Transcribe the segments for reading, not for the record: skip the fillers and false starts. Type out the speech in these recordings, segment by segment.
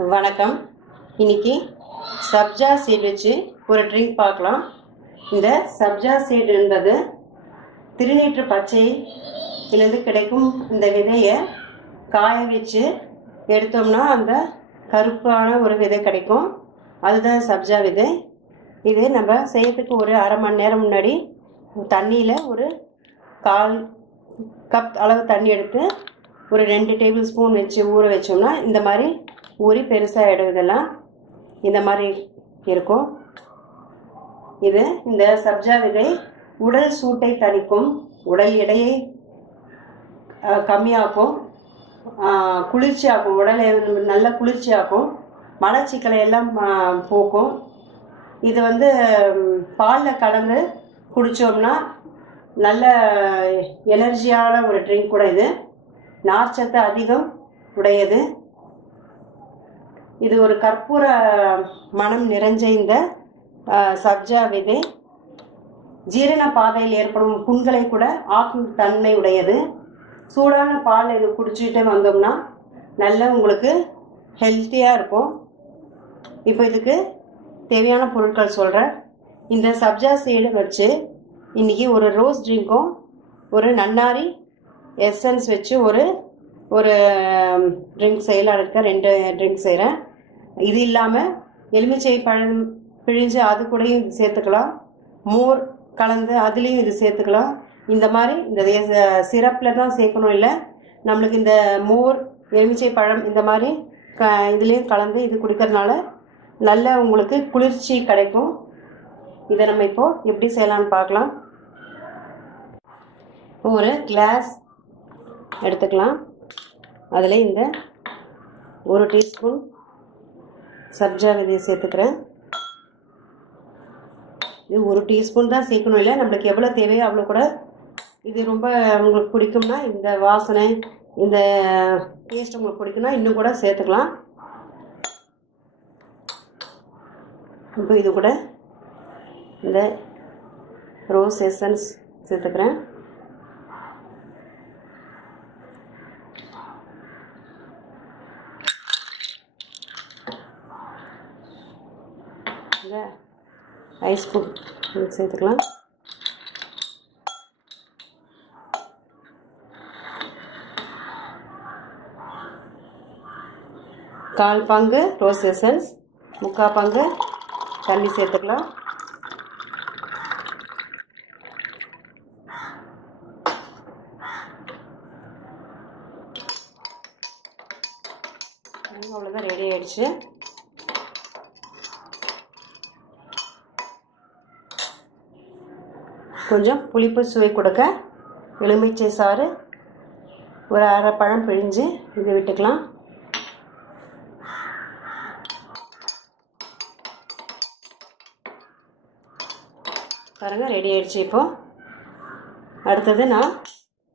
வணக்கம். இன்னைக்கு சப்ஜா சீட் வச்சு ஒரு ட்ரிங்க் பார்க்கலாம். இந்த சப்ஜா சீட் என்பது திருநீற்று பச்சையிலிருந்து கிடைக்கும் இந்த விதையை காய வச்சு எடுத்தோம்னா அந்த கருப்பான ஒரு விதை கிடைக்கும். அதுதான் சப்ஜா விதை. இது நம்ம செய்யறதுக்கு ஒரு அரை மணி நேரம் முன்னாடி தண்ணியில் ஒரு 1/4 கப் அளவு தண்ணி எடுத்து ஒரு 2 டேபிள் ஸ்பூன் வச்சு ஊற வச்சோம்னா இந்த மாதிரி ஊறி பெருசாக இதெல்லாம் இந்த மாதிரி இருக்கும். இது இந்த சப்ஜா விதை உடல் சூட்டை தணிக்கும், உடல் எடையை கம்மியாக்கும், குளிர்ச்சியாக்கும், உடலை நல்ல குளிர்ச்சியாக்கும், மலச்சிக்கலை எல்லாம் போக்கும். இது பாலில் கலந்து குடித்தோம்னா நல்ல எனர்ஜியான ஒரு ட்ரிங்க் கூட. இது நார்ச்சத்து அதிகம் உடையது. இது ஒரு கற்பூர மனம் நிறைஞ்ச இந்த சப்ஜா விதை ஜீரண பாதையில் ஏற்படும் புண்களை கூட ஆக்கும் தன்மை உடையது. சூடான பால் இது குடிச்சிட்டு வந்தோம்னா நல்ல உங்களுக்கு ஹெல்த்தியாக இருக்கும். இப்போ இதுக்கு தேவையான பொருட்கள் சொல்கிறேன். இந்த சப்ஜா சீடு வச்சு இன்றைக்கி ஒரு ரோஸ் ட்ரிங்க்கும் ஒரு நன்னாரி எசன்ஸ் வச்சு ஒரு ட்ரிங்க் செய்யலாம். 2 ட்ரிங்க் செய்கிறேன். இது இல்லாமல் எலுமிச்சை பழம் பிழிஞ்சு அது கூடயும் இது சேர்த்துக்கலாம். மோர் கலந்து அதுலேயும் இது சேர்த்துக்கலாம். இந்த மாதிரி இந்த சிரப்பில் தான் சேர்க்கணும், இல்லை நம்மளுக்கு இந்த மோர் எலுமிச்சை பழம் இந்த மாதிரி இதுலேயும் கலந்து இது குடிக்கிறதுனால நல்ல உங்களுக்கு குளிர்ச்சி கிடைக்கும். இதை நம்ம இப்போது எப்படி செய்யலான்னு பார்க்கலாம். ஒரு கிளாஸ் எடுத்துக்கலாம். அதில் இந்த 1 டீஸ்பூன் சப்ஜா விதையை சேர்த்துக்கிறேன். இது 1 டீஸ்பூன் தான் சேர்க்கணும், இல்லை நம்மளுக்கு எவ்வளோ தேவையோ அவ்வளோ கூட. இது ரொம்ப உங்களுக்கு பிடிக்கும்னா இந்த வாசனை இந்த டேஸ்ட் உங்களுக்கு பிடிக்கும்னா இன்னும் கூட சேர்த்துக்கலாம். இப்போ இது கூட இந்த ரோஸ் எசன்ஸ் சேர்த்துக்கிறேன். இந்த ஐஸ் க்யூப் சேர்த்துக்கலாம். கால் பங்கு ரோஸ் எசன்ஸ், 3/4 பங்கு தண்ணி சேர்த்துக்கலாம். அவ்வளோதான், ரெடி ஆயிடுச்சு. கொஞ்சம் புளிப்பு சுவை கொடுக்க எலுமிச்சை சாறு ஒரு அரை பழம் பிழிஞ்சு இது விட்டுக்கலாம். பாருங்கள், ரெடி ஆயிடுச்சு. இப்போது அடுத்தது நான்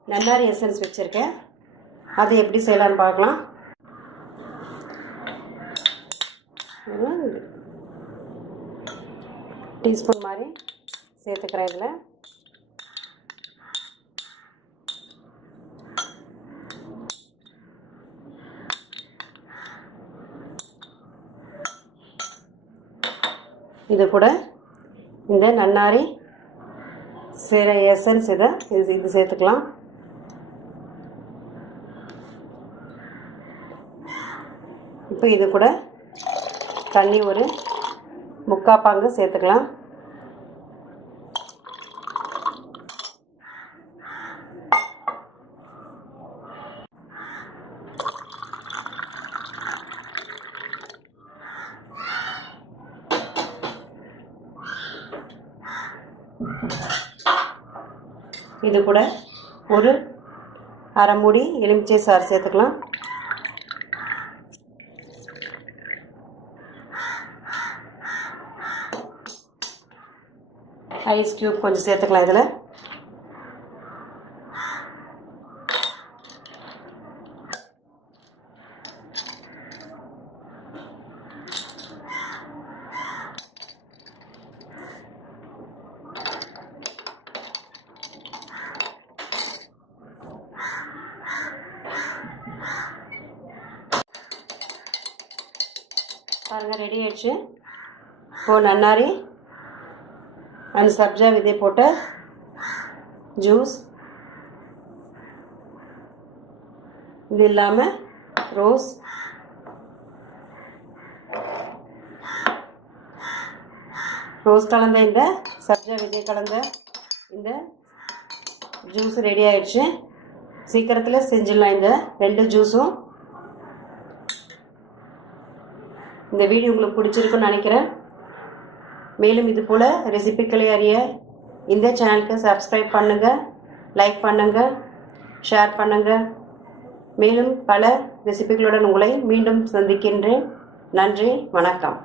நன்னாரி எசன்ஸ் வச்சுருக்கேன். அது எப்படி செய்யலான்னு பார்க்கலாம். டீஸ்பூன் மாதிரி சேர்த்துக்கிறேன். இதில் இது கூட இந்த நன்னாரி எசன்ஸ் இது சேர்த்துக்கலாம். இப்போ இது கூட தண்ணி ஒரு 3/4 பங்கு சேர்த்துக்கலாம். இது கூட ஒரு அரை மூடி எலுமிச்சை சாறு சேர்த்துக்கலாம். ஐஸ் க்யூப் கொஞ்சம் சேர்த்துக்கலாம். இதில் பாருங்கள், ரெடி ஆயிடுச்சு. இப்போது நன்னாரி அண்ட் சப்ஜா விதை போட்ட ஜூஸ். இது இல்லாமல் ரோஸ், கலந்த இந்த சப்ஜா விதை கலந்த இந்த ஜூஸ் ரெடி ஆயிடுச்சு. சீக்கிரத்தில் செஞ்சிடலாம் இந்த 2 ஜூஸும். இந்த வீடியோ உங்களுக்கு பிடிச்சிருக்குன்னு நினைக்கிறேன். மேலும் இது போல் ரெசிபிக்களை அறிய இந்த சேனலுக்கு சப்ஸ்கிரைப் பண்ணுங்கள், லைக் பண்ணுங்கள், ஷேர் பண்ணுங்கள். மேலும் பல ரெசிபிகளுடன் உங்களை மீண்டும் சந்திக்கின்றேன். நன்றி, வணக்கம்.